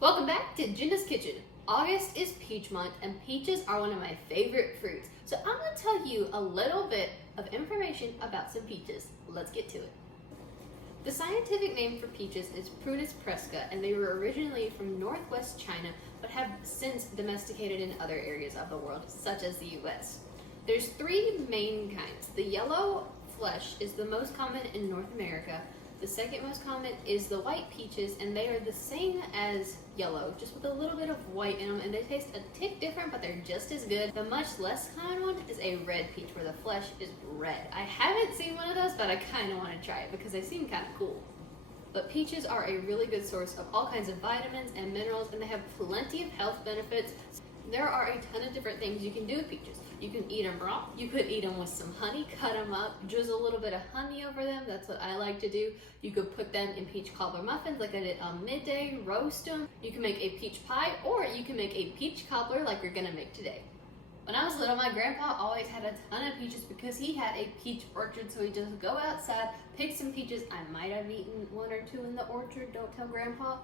Welcome back to Jenna's Kitchen. August is peach month and peaches are one of my favorite fruits. So I'm going to tell you a little bit of information about some peaches. Let's get to it. The scientific name for peaches is Prunus presca, and they were originally from northwest China but have since domesticated in other areas of the world, such as the US. There's three main kinds. The yellow flesh is the most common in North America. The second most common is the white peaches, and they are the same as yellow, just with a little bit of white in them, and they taste a tick different, but they're just as good. The much less common one is a red peach, where the flesh is red. I haven't seen one of those, but I kind of want to try it because they seem kind of cool. But peaches are a really good source of all kinds of vitamins and minerals, and they have plenty of health benefits. There are a ton of different things you can do with peaches. You can eat them raw, you could eat them with some honey, cut them up, drizzle a little bit of honey over them, that's what I like to do. You could put them in peach cobbler muffins like I did on midday, roast them. You can make a peach pie, or you can make a peach cobbler like we're gonna make today. When I was little, my grandpa always had a ton of peaches because he had a peach orchard, so he'd just go outside, pick some peaches. I might have eaten one or two in the orchard, don't tell grandpa,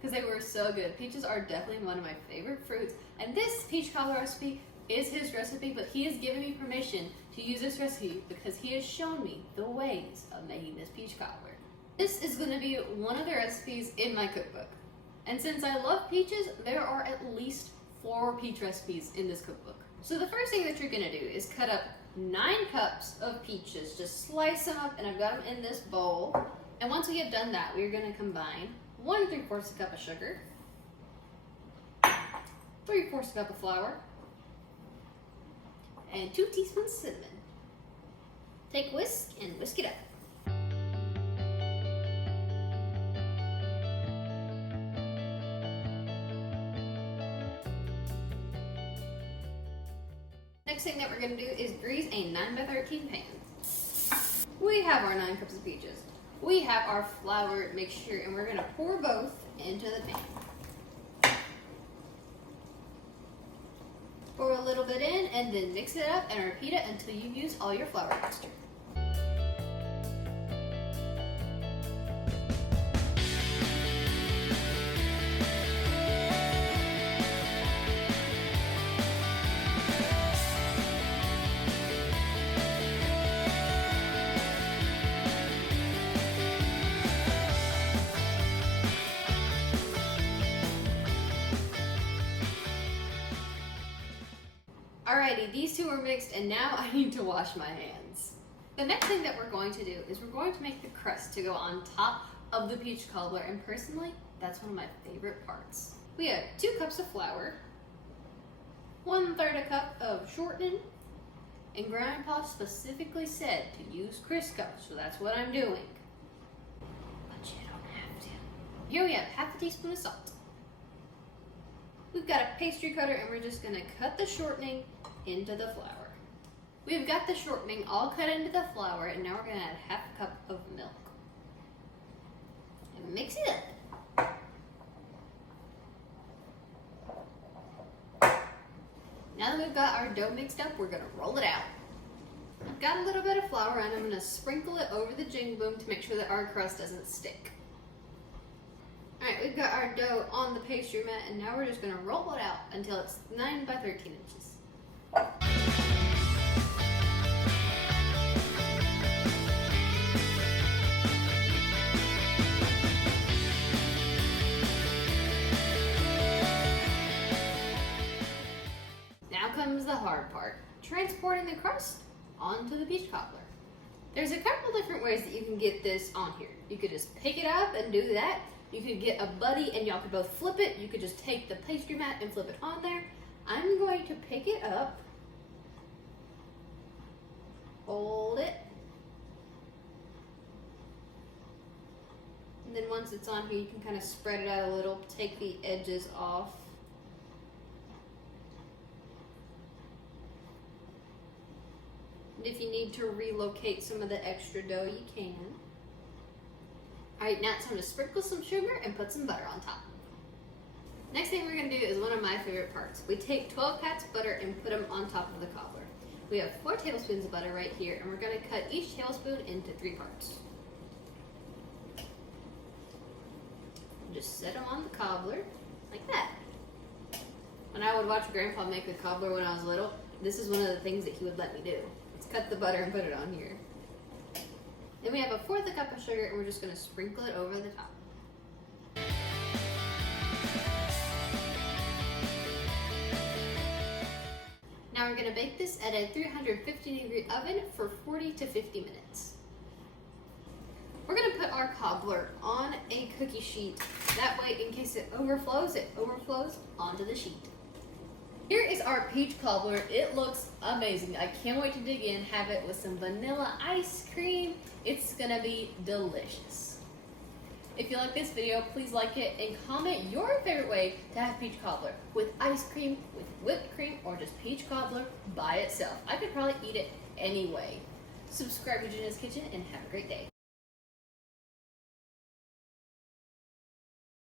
because they were so good. Peaches are definitely one of my favorite fruits, and this peach cobbler recipe is his recipe, but he has given me permission to use this recipe because he has shown me the ways of making this peach cobbler. This is going to be one of the recipes in my cookbook. And since I love peaches, there are at least 4 peach recipes in this cookbook. So the first thing that you're going to do is cut up 9 cups of peaches. Just slice them up, and I've got them in this bowl. And once we have done that, we're going to combine 1 3/4 cup of sugar, 3/4 cup of flour, and 2 teaspoons cinnamon. Take whisk and whisk it up. Next thing that we're going to do is grease a 9x13 pan. We have our 9 cups of peaches. We have our flour mixture, and we're going to pour both into the pan. Pour a little bit in and then mix it up and repeat it until you've used all your flour mixture. Alrighty, these two are mixed, and now I need to wash my hands. The next thing that we're going to do is we're going to make the crust to go on top of the peach cobbler, and personally, that's one of my favorite parts. We have 2 cups of flour, 1/3 a cup of shortening, and Grandpa specifically said to use Crisco, so that's what I'm doing. But you don't have to. Here we have 1/2 teaspoon of salt. We've got a pastry cutter, and we're just going to cut the shortening into the flour. We've got the shortening all cut into the flour, and now we're going to add 1/2 cup of milk. And mix it up. Now that we've got our dough mixed up, we're going to roll it out. I've got a little bit of flour, and I'm going to sprinkle it over the jing boom to make sure that our crust doesn't stick. Alright, we've got our dough on the pastry mat, and now we're just going to roll it out until it's 9x13 inches. Now comes the hard part, transporting the crust onto the peach cobbler. There's a couple different ways that you can get this on here. You could just pick it up and do that. You could get a buddy and y'all could both flip it. You could just take the pastry mat and flip it on there. I'm going to pick it up, hold it, and then once it's on here, you can kind of spread it out a little, take the edges off. And if you need to relocate some of the extra dough, you can. Alright, now it's time to sprinkle some sugar and put some butter on top. Next thing we're going to do is one of my favorite parts. We take 12 pats of butter and put them on top of the cobbler. We have 4 tablespoons of butter right here, and we're going to cut each tablespoon into 3 parts. just set them on the cobbler like that. When I would watch Grandpa make the cobbler when I was little, this is one of the things that he would let me do. Let's cut the butter and put it on here. Then we have a fourth a cup of sugar, and we're just going to sprinkle it over the top. Now we're going to bake this at a 350-degree oven for 40 to 50 minutes. We're going to put our cobbler on a cookie sheet. That way, in case it overflows onto the sheet. Here is our peach cobbler. It looks amazing. I can't wait to dig in, have it with some vanilla ice cream. It's going to be delicious. If you like this video, please like it and comment your favorite way to have peach cobbler, with ice cream, with whipped cream, or just peach cobbler by itself. I could probably eat it anyway. Subscribe to Jenna's Kitchen and have a great day.